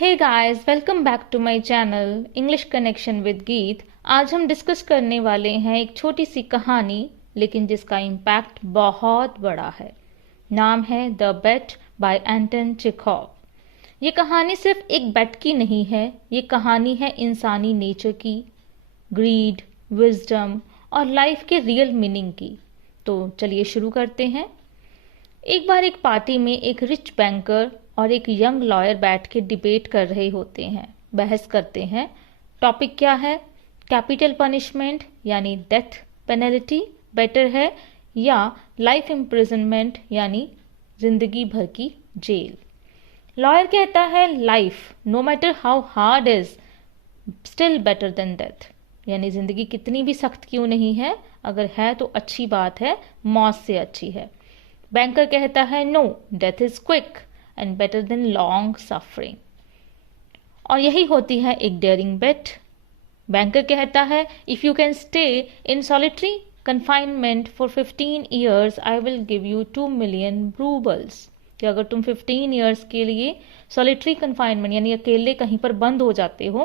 Hey guys, welcome back to my channel English connection with Geet. आज हम discuss करने वाले हैं एक छोटी सी कहानी, लेकिन जिसका इम्पैक्ट बहुत बड़ा है। नाम है the bet by Anton Chekhov. ये कहानी सिर्फ एक बेट की नहीं है, ये कहानी है इंसानी नेचर की, ग्रीड, विजडम और लाइफ के रियल मीनिंग की। तो चलिए शुरू करते हैं। एक बार एक पार्टी में एक रिच बैंकर और एक यंग लॉयर बैठ के डिबेट कर रहे होते हैं, बहस करते हैं। टॉपिक क्या है? कैपिटल पनिशमेंट यानी डेथ पेनल्टी बेटर है या लाइफ इम्प्रिजनमेंट यानी जिंदगी भर की जेल। लॉयर कहता है life, no matter how hard is still better than death, यानी जिंदगी कितनी भी सख्त क्यों नहीं है, अगर है तो अच्छी बात है, मौत से अच्छी है। बैंकर कहता है no, death is quick and better than long suffering. और यही होती है एक डेयरिंग बेट। बैंकर कहता है if you can stay in solitary confinement for 15 years I will give you 2 million roubles. कि अगर तुम 15 ईयर्स के लिए सॉलिटरी कन्फाइनमेंट यानी अकेले कहीं पर बंद हो जाते हो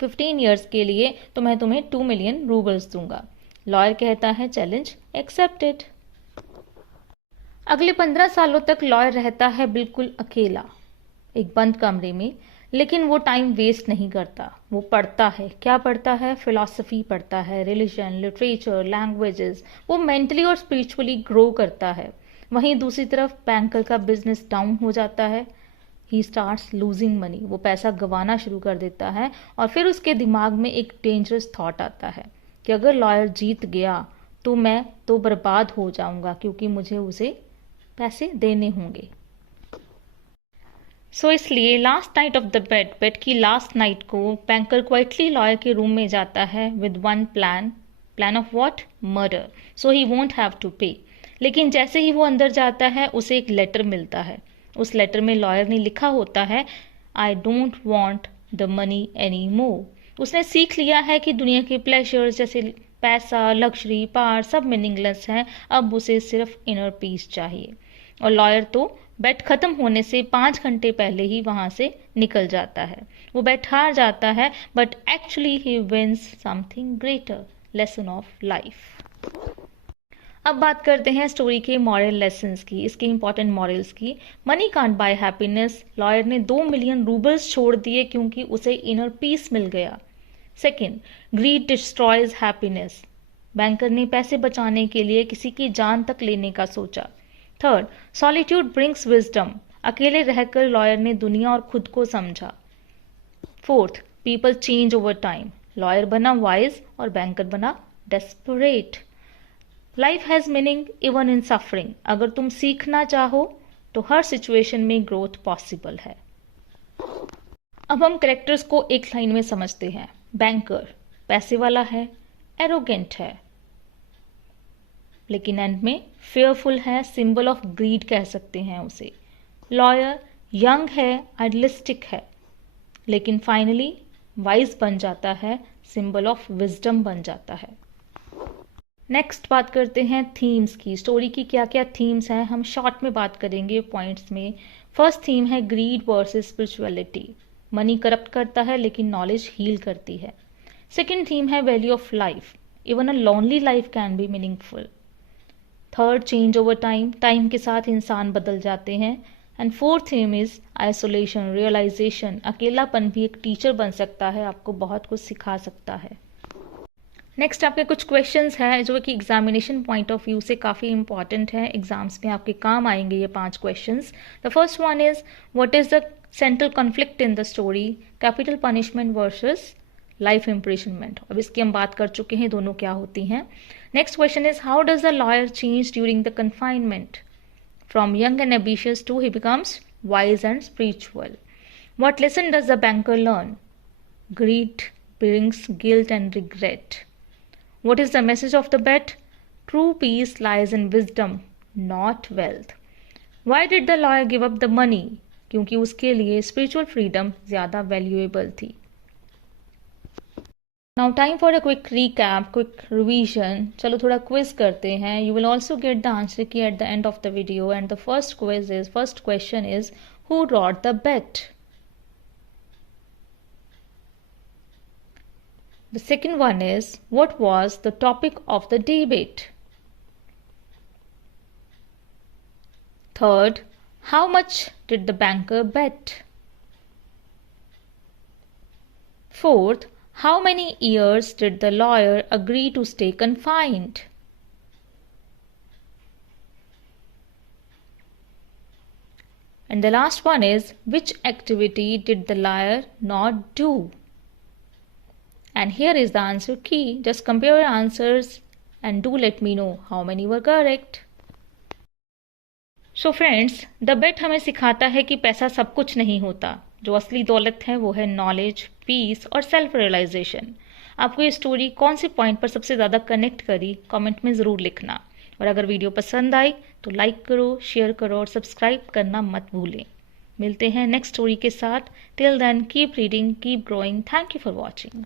15 ईयर्स के लिए, तो मैं तुम्हें 2 मिलियन रूबल्स दूंगा। लॉयर कहता है चैलेंज एक्सेप्टेड। अगले 15 सालों तक लॉयर रहता है बिल्कुल अकेला एक बंद कमरे में, लेकिन वो टाइम वेस्ट नहीं करता। वो पढ़ता है। क्या पढ़ता है? फिलॉसफी पढ़ता है, रिलीजन, लिटरेचर, लैंग्वेजेस। वो मेंटली और स्पिरिचुअली ग्रो करता है। वहीं दूसरी तरफ बैंकर का बिजनेस डाउन हो जाता है। He starts losing money. वो पैसा गंवाना शुरू कर देता है और फिर उसके दिमाग में एक डेंजरस थॉट आता है कि अगर लॉयर जीत गया तो मैं तो बर्बाद हो जाऊंगा, क्योंकि मुझे उसे पैसे देने होंगे। सो इसलिए last night of the bet की लास्ट नाइट को बैंकर क्वाइटली लॉयर के रूम में जाता है with one plan of what? Murder. So he won't have to pay. लेकिन जैसे ही वो अंदर जाता है उसे एक लेटर मिलता है। उस लेटर में लॉयर ने लिखा होता है I don't want the money any more. उसने सीख लिया है कि दुनिया के प्लेजर्स जैसे पैसा, लग्जरी, पावर सब मीनिंगलेस हैं। अब उसे सिर्फ इनर पीस चाहिए। और लॉयर तो बेट खत्म होने से 5 घंटे पहले ही वहां से निकल जाता है। वो बेट हार जाता है, but actually he wins something greater, lesson of life. अब बात करते हैं स्टोरी के मॉरल लेसन्स की, इसके इंपॉर्टेंट मॉरल्स की। Money can't buy happiness. Lawyer ने 2 मिलियन रूबल्स छोड़ दिए क्योंकि उसे इनर पीस मिल गया। Second, greed destroys happiness. Banker ने पैसे बचाने के लिए किसी की जान तक लेने का सोचा। Third, solitude brings wisdom. अकेले रहकर लॉयर ने दुनिया और खुद को समझा। Fourth, people change over time. Lawyer बना वाइज और बैंकर बना desperate. Life has meaning even in suffering. अगर तुम सीखना चाहो तो हर सिचुएशन में ग्रोथ पॉसिबल है। अब हम कैरेक्टर्स को एक लाइन में समझते हैं। बैंकर पैसे वाला है, एरोगेंट है, लेकिन एंड में फेयरफुल है, सिंबल ऑफ ग्रीड कह सकते हैं उसे। लॉयर यंग है, आइडियलिस्टिक है, लेकिन फाइनली वाइज बन जाता है, सिंबल ऑफ विजडम बन जाता है। नेक्स्ट बात करते हैं थीम्स की। स्टोरी की क्या क्या थीम्स हैं, हम शॉर्ट में बात करेंगे पॉइंट्स में। फर्स्ट थीम है greed versus spirituality. Money corrupt करता है लेकिन नॉलेज हील करती है। सेकेंड थीम है value of life. Even a lonely life can be meaningful. Third, change over time. Time के साथ इंसान बदल जाते हैं। And fourth theme is isolation, realization. अकेलापन भी एक टीचर बन सकता है, आपको बहुत कुछ सिखा सकता है। नेक्स्ट आपके कुछ क्वेश्चंस हैं जो कि एग्जामिनेशन पॉइंट ऑफ व्यू से काफ़ी इंपॉर्टेंट है, एग्जाम्स में आपके काम आएंगे ये 5 questions. The first one is what is the central conflict in the story? Capital punishment versus life imprisonment. अब इसकी हम बात कर चुके हैं, दोनों क्या होती हैं। Next question is how does the lawyer change during the confinement? From young and ambitious to he becomes wise and spiritual. What lesson does the banker learn? Greed brings guilt and regret. What is the message of the bet? True peace lies in wisdom, not wealth. Why did the lawyer give up the money? क्योंकि उसके लिए spiritual freedom ज़्यादा valuable थी। Now time for a quick recap, quick revision. चलो थोड़ा quiz करते हैं। You will also get the answer key at the end of the video. And the first question is who wrote the bet? The second one is, what was the topic of the debate? Third, how much did the banker bet? Fourth, how many years did the lawyer agree to stay confined? And the last one is, which activity did the lawyer not do? And here is the answer key. Just compare your answers and do let me know how many were correct. So friends, the bet हमें सिखाता है कि पैसा सब कुछ नहीं होता. जो असली दौलत है वो है नॉलेज, पीस और सेल्फ रियलाइजेशन. आपको ये स्टोरी कौन से पॉइंट पर सबसे ज़्यादा कनेक्ट करी, कमेंट में ज़रूर लिखना. और अगर वीडियो पसंद आई तो लाइक करो, शेयर करो और सब्सक्राइब करना मत भूलें. मिलते हैं नेक्स्ट स्टोरी के साथ. Till then keep reading, keep growing. Thank you for watching.